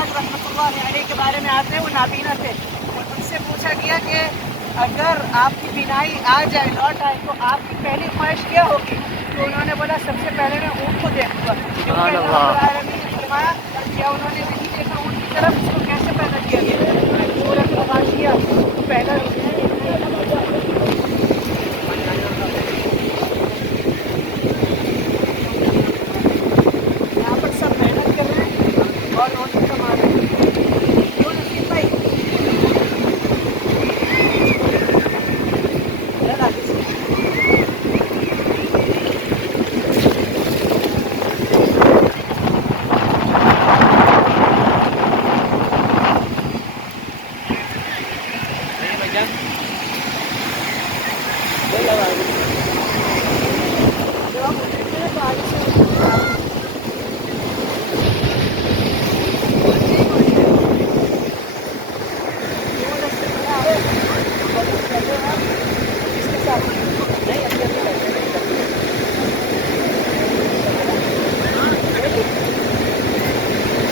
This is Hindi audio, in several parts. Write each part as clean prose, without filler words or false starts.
हज्जाज रहमतुल्लाह अलैह के बारे में आते हैं, वो नाबीना थे। उनसे पूछा गया कि अगर आपकी बीनाई आ जाए, लौट आए, तो आपकी पहली ख्वाहिश क्या होगी? तो उन्होंने बोला सबसे पहले मैं ऊँट को देखूँगा, क्योंकि अल्लाह रब्बुल आलमीन ने फरमाया क्या उन्होंने नहीं देखा ऊँट की तरफ, इसको कैसे पैदा किया गया? सूरत गाशिया पहला यहाँ पर सब मेहनत कर रहे हैं और रोटी कमा रहे हैं। क्यों नसीब भाई?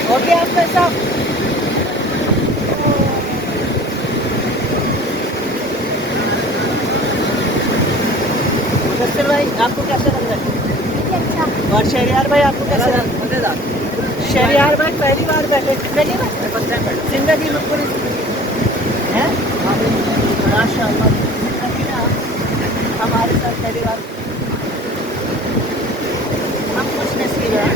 हो गया आपका हिसाब? मुदस्सिर भाई आपको कैसा लग रहा है? अच्छा। और शहरियार भाई आपको कैसा लग रहा है? शहरियार भाई पहली बार बैठे जिंदगी में पूरी है माशाअल्लाह, जिंदगी में हमारे साथ पहली बार हम कुछ नसीब है।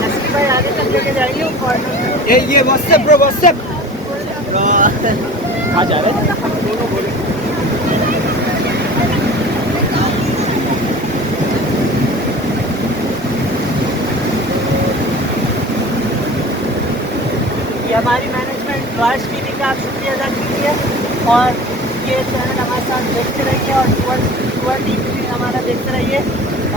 नसीब भाई आगे तक लेके जाइए कॉर्नर। ये व्हाट्सएप ब्रो, व्हाट्सएप आ जा रहे हैं दोनों बोले। ये हमारी मैनेजमेंट रॉयस टीवी का आप शुक्रिया अदा कीजिए, और ये चैनल हमारे साथ देखते रहिए और टूअर टीवी भी हमारा देखते रहिए,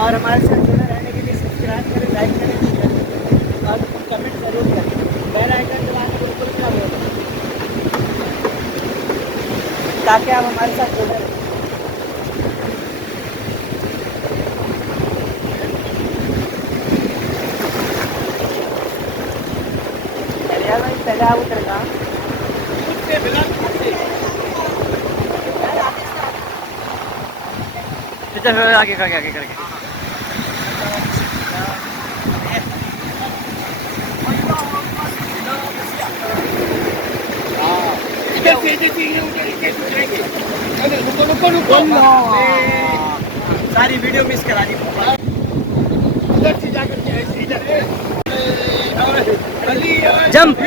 और हमारे साथ जुड़े रहने के लिए सब्सक्राइब करें, लाइक करें, शेयर करें और कमेंट जरूर करें। बेल आइकन दबाना बिल्कुल ना भूलें ताकि आप हमारे साथ जुड़े रहें। यार भाई सजा उतर का आगे करके आगे करके सारी वीडियो मिस करा दी। जंप